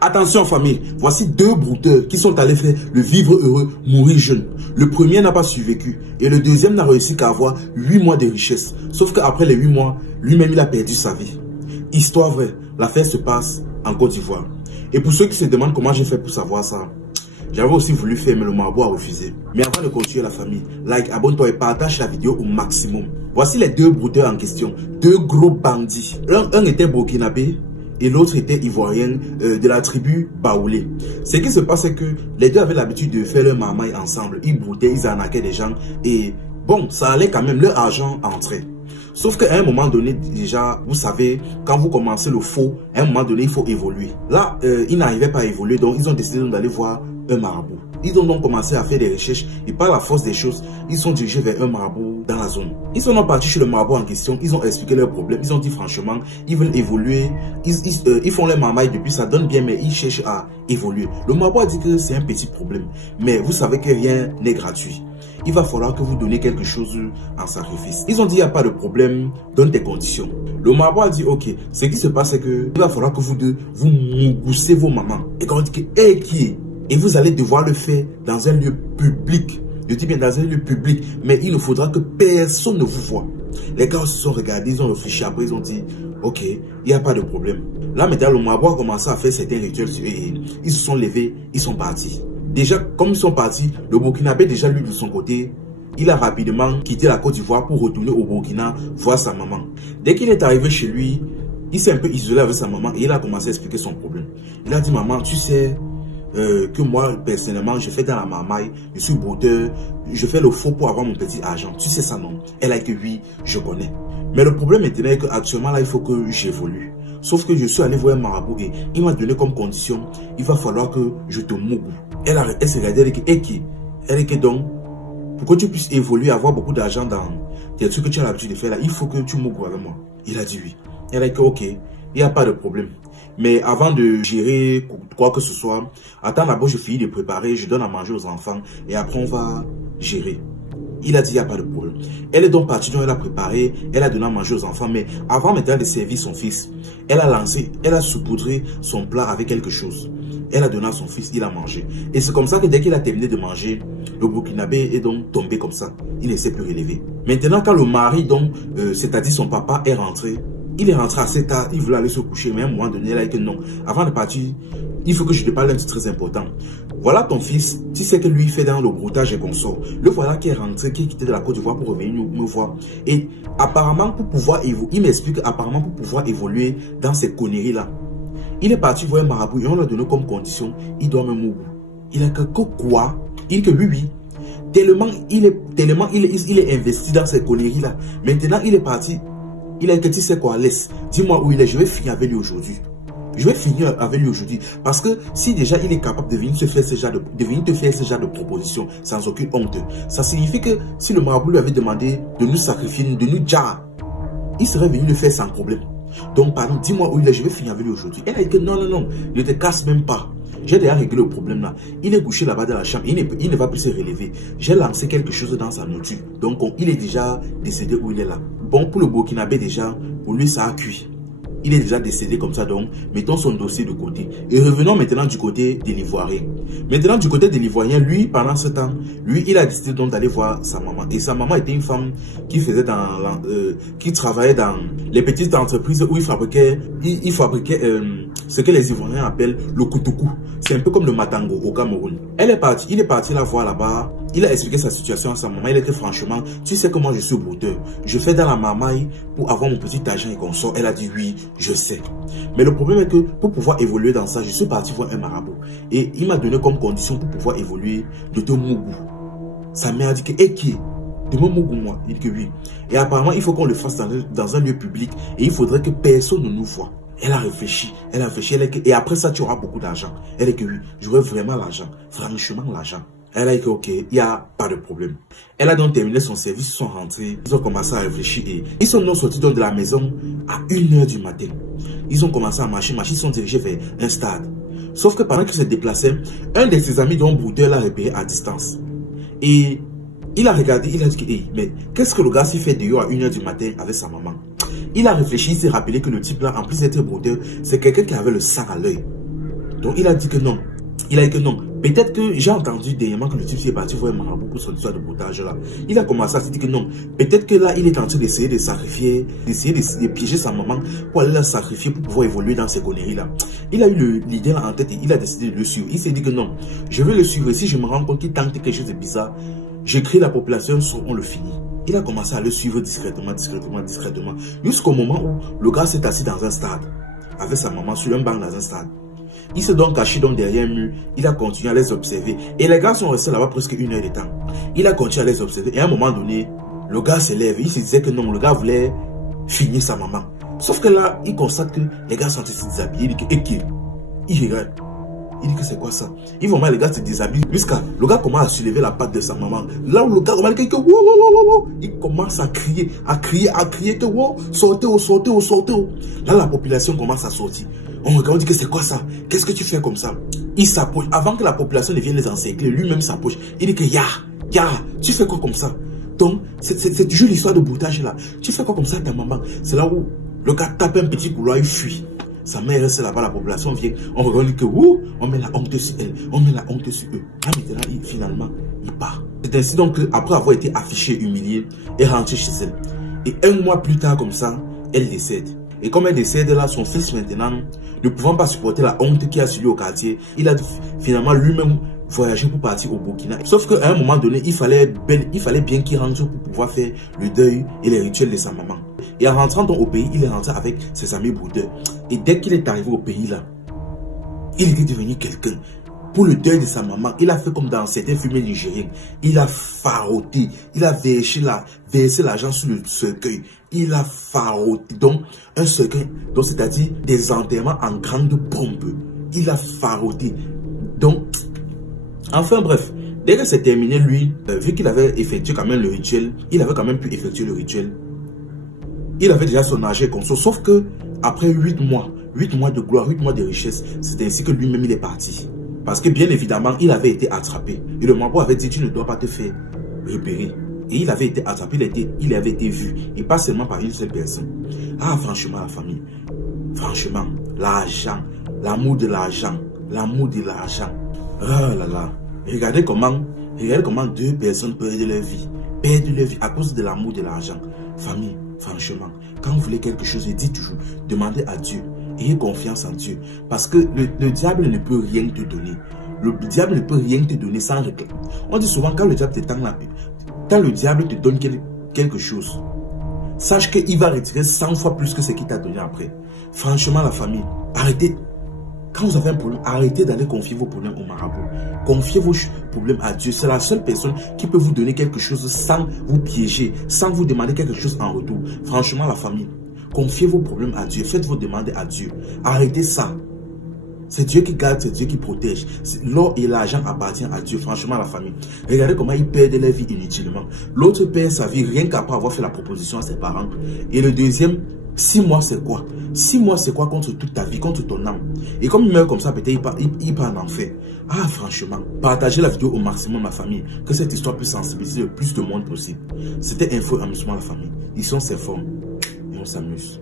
Attention famille, voici deux brouteurs qui sont allés faire le vivre heureux, mourir jeune. Le premier n'a pas survécu et le deuxième n'a réussi qu'à avoir 8 mois de richesse. Sauf qu'après les 8 mois, lui-même il a perdu sa vie. Histoire vraie, l'affaire se passe en Côte d'Ivoire. Et pour ceux qui se demandent comment j'ai fait pour savoir ça, j'avais aussi voulu faire mais le marabout a refusé. Mais avant de continuer la famille, like, abonne-toi et partage la vidéo au maximum. Voici les deux brouteurs en question, deux gros bandits. Un était burkinabé et l'autre était ivoirien de la tribu Baoulé. Ce qui se passe, c'est que les deux avaient l'habitude de faire leur marmaille ensemble. Ils broutaient, ils arnaquaient des gens et bon, ça allait quand même, leur argent entrait. Sauf qu'à un moment donné, déjà, vous savez, quand vous commencez le faux, à un moment donné, il faut évoluer. Là, ils n'arrivaient pas à évoluer, donc ils ont décidé d'aller voir un marabout. Ils ont donc commencé à faire des recherches et par la force des choses, ils sont dirigés vers un marabout dans la zone. Ils sont donc partis chez le marabout en question, ils ont expliqué leurs problèmes, ils ont dit franchement, ils veulent évoluer, ils font les marmailles depuis, ça donne bien, mais ils cherchent à évoluer. Le marabout a dit que c'est un petit problème, mais vous savez que rien n'est gratuit. Il va falloir que vous donnez quelque chose en sacrifice. Ils ont dit, il n'y a pas de problème, donne tes conditions. Le marabout a dit, ok, ce qui se passe, c'est que il va falloir que vous deux, vous mougoussez vos mamans. Et quand on dit que, hey, qui est? Et vous allez devoir le faire dans un lieu public. Je dis bien dans un lieu public, mais il ne faudra que personne ne vous voie. Les gars se sont regardés, ils ont réfléchi, après ils ont dit, ok, il n'y a pas de problème. Là maintenant, le marabout a commencé à faire certains rituels et ils se sont levés, ils sont partis. Déjà, comme ils sont partis, le Burkinabé, déjà lui de son côté, il a rapidement quitté la Côte d'Ivoire pour retourner au Burkina voir sa maman. Dès qu'il est arrivé chez lui, il s'est un peu isolé avec sa maman et il a commencé à expliquer son problème. Il a dit, maman, tu sais que moi, personnellement, je fais dans la marmaille, je suis brouteur, je fais le faux pour avoir mon petit argent. Tu sais ça, non? Elle a dit, oui, je connais. Mais le problème maintenant est qu'actuellement, là, il faut que j'évolue. Sauf que je suis allé voir un marabout et il m'a donné comme condition, il va falloir que je te mougou. Elle s'est regardée, elle dit donc, pour que tu puisses évoluer, avoir beaucoup d'argent dans tes trucs que tu as l'habitude de faire là, il faut que tu mougou avec moi. Il a dit oui. Elle a dit ok, il n'y a pas de problème. Mais avant de gérer quoi que ce soit, attends d'abord, je finis de préparer, je donne à manger aux enfants et après on va gérer. Il a dit, il n'y a pas de problème. Elle est donc partie, donc elle a préparé, elle a donné à manger aux enfants, mais avant maintenant de servir son fils, elle a saupoudré son plat avec quelque chose. Elle a donné à son fils, il a mangé. Et c'est comme ça que dès qu'il a terminé de manger, le Burkinabé est donc tombé comme ça. Il ne s'est plus relevé. Maintenant, quand le mari, donc, c'est-à-dire son papa, est rentré, il est rentré assez tard, il voulait aller se coucher, mais à un moment donné, il a dit que non. Avant de partir, il faut que je te parle d'un truc très important. Voilà ton fils, tu sais que lui fait dans le broutage et consort. Le voilà qui est rentré, qui est quitté de la Côte d'Ivoire pour revenir me voir. Et apparemment, pour pouvoir évoluer, il m'explique apparemment pour pouvoir évoluer dans ces conneries-là. Il est parti voir un marabout et on lui a donné comme condition, il doit me mourir. Il a que quoi? Il dit que oui. Tellement il est investi dans ces conneries-là. Maintenant, il est parti. Il a dit que tu sais quoi, laisse. Dis-moi où il est, je vais finir avec lui aujourd'hui. Je vais finir avec lui aujourd'hui. Parce que si déjà il est capable de venir te faire ce genre de proposition sans aucune honte, ça signifie que si le marabout lui avait demandé de nous sacrifier, de nous dire, il serait venu le faire sans problème. Donc, pardon, dis-moi où il est, je vais finir avec lui aujourd'hui. Elle a dit que non, ne te casse même pas. J'ai déjà réglé le problème là. Il est couché là-bas dans la chambre, il ne va plus se relever. J'ai lancé quelque chose dans sa nourriture. Donc, il est déjà décédé où il est là. Bon, pour le Burkinabé déjà, pour lui ça a cuit. Il est déjà décédé comme ça, donc mettons son dossier de côté. Et revenons maintenant du côté de l'Ivoirien. Maintenant du côté de l'Ivoirien, lui, pendant ce temps, lui, il a décidé donc d'aller voir sa maman. Et sa maman était une femme qui faisait qui travaillait dans les petites entreprises où il fabriquait ce que les Ivoiriens appellent le koutoukou. C'est un peu comme le matango au Cameroun. Il est parti la voir là-bas. Il a expliqué sa situation à sa maman. Il a dit franchement, tu sais que moi je suis brouteur. Je fais dans la marmaille pour avoir mon petit argent et consort. Elle a dit oui, je sais. Mais le problème est que pour pouvoir évoluer dans ça, je suis parti voir un marabout. Et il m'a donné comme condition pour pouvoir évoluer de te mougou. Sa mère a dit que, qui de me mougou moi. Il dit que oui. Et apparemment, il faut qu'on le fasse dans un lieu public. Et il faudrait que personne ne nous voie. Elle a réfléchi, et après ça, tu auras beaucoup d'argent. Elle a dit que oui, j'aurai vraiment l'argent, franchement l'argent. Elle a dit que ok, il n'y a pas de problème. Elle a donc terminé son service, ils sont rentrés, ils ont commencé à réfléchir et ils sont donc sortis donc de la maison à 1 h du matin. Ils ont commencé à marcher, ils sont dirigés vers un stade. Sauf que pendant qu'ils se déplaçaient, un de ses amis dont brouteur l'a repéré à distance. Et il a regardé, il a dit que, hey, mais qu'est-ce que le gars s'y fait dehors à 1 h du matin avec sa maman? Il a réfléchi, il s'est rappelé que le type là, en plus d'être brouteur, c'est quelqu'un qui avait le sang à l'œil. Donc il a dit que non. Il a dit que non. Peut-être que j'ai entendu dernièrement que le type est parti voir un marabout pour son histoire de broutage là. Il a commencé à se dire que non. Peut-être que là, il est en train d'essayer de sacrifier, d'essayer de piéger sa maman pour aller la sacrifier pour pouvoir évoluer dans ces conneries là. Il a eu l'idée en tête et il a décidé de le suivre. Il s'est dit que non, je vais le suivre. Et si je me rends compte qu'il tente quelque chose de bizarre, j'écris la population, on le finit. Il a commencé à le suivre discrètement. Jusqu'au moment où le gars s'est assis dans un stade avec sa maman sur un banc dans un stade. Il s'est donc caché derrière un mur, il a continué à les observer. Et les gars sont restés là-bas presque 1 heure de temps. Il a continué à les observer. Et à un moment donné, le gars se lève. Il se disait que non, le gars voulait finir sa maman. Sauf que là, il constate que les gars sont en train de se déshabiller. Il dit que, et qui? Il regarde. Il dit que c'est quoi ça? Il voit les gars se déshabillent. Jusqu'à le gars commence à soulever la patte de sa maman. Là où le gars remarque que wow, il commence à crier que wow, sortez. Là, la population commence à sortir. On regarde, on dit que c'est quoi ça? Qu'est-ce que tu fais comme ça? Il s'approche. Avant que la population ne vienne les encercler, lui-même s'approche. Il dit que ya, tu fais quoi comme ça? Donc, c'est toujours l'histoire de broutage là. Tu fais quoi comme ça ta maman? C'est là où le gars tape un petit couloir, il fuit. Sa mère reste là-bas, la population vient. On regarde que on met la honte sur elle, on met la honte sur eux. Là maintenant, finalement, il part. C'est ainsi donc qu'après avoir été affichée, humiliée, elle est rentrée chez elle. Et 1 mois plus tard, comme ça, elle décède. Et comme elle décède là, son fils maintenant, ne pouvant pas supporter la honte qu'il a sur lui au quartier, il a finalement lui-même voyagé pour partir au Burkina. Sauf qu'à un moment donné, il fallait bien qu'il rentre pour pouvoir faire le deuil et les rituels de sa maman. Et en rentrant donc au pays, il est rentré avec ses amis brouteurs. Et dès qu'il est arrivé au pays là, il était devenu quelqu'un. Pour le deuil de sa maman, il a fait comme dans certains films nigériens. Il a faroté, il a versé l'argent sur le cercueil. Il a faroté, donc un cercueil, donc c'est-à-dire des enterrements en grande pompe. Il a faroté. Donc, enfin bref, dès que c'est terminé, lui, vu qu'il avait effectué quand même le rituel, il avait quand même pu effectuer le rituel. Il avait déjà son argent comme ça, sauf que après 8 mois de gloire, 8 mois de richesse, c'est ainsi que lui-même il est parti. Parce que bien évidemment, il avait été attrapé. Et le marabout avait dit, tu ne dois pas te faire repérer. Et il avait été attrapé, il avait été vu. Et pas seulement par une seule personne. Ah, franchement, la famille. Franchement, l'argent. L'amour de l'argent. L'amour de l'argent. Ah là là. Regardez comment 2 personnes perdent leur vie. Perdent leur vie à cause de l'amour de l'argent. Famille, franchement, quand vous voulez quelque chose, dites toujours, demandez à Dieu. Ayez confiance en Dieu. Parce que le diable ne peut rien te donner. Le diable ne peut rien te donner sans réclamer. On dit souvent, quand le diable te tend quand le diable te donne quelque chose, sache qu'il va retirer 100 fois plus que ce qu'il t'a donné après. Franchement, la famille, arrêtez. Quand vous avez un problème, arrêtez d'aller confier vos problèmes au marabout. Confiez vos problèmes à Dieu. C'est la seule personne qui peut vous donner quelque chose sans vous piéger, sans vous demander quelque chose en retour. Franchement, la famille, confiez vos problèmes à Dieu. Faites vos demandes à Dieu. Arrêtez ça. C'est Dieu qui garde, c'est Dieu qui protège. L'or et l'argent appartiennent à Dieu. Franchement, la famille. Regardez comment ils perdent leur vie inutilement. L'autre perd sa vie rien qu'après avoir fait la proposition à ses parents. Et le deuxième, 6 mois c'est quoi? 6 mois c'est quoi contre toute ta vie, contre ton âme? Et comme il meurt comme ça, peut-être il part en enfer. Ah, franchement, partagez la vidéo au maximum, ma famille. Que cette histoire puisse sensibiliser le plus de monde possible. C'était Info Amusement, la famille. Ils sont s'informent et on s'amuse.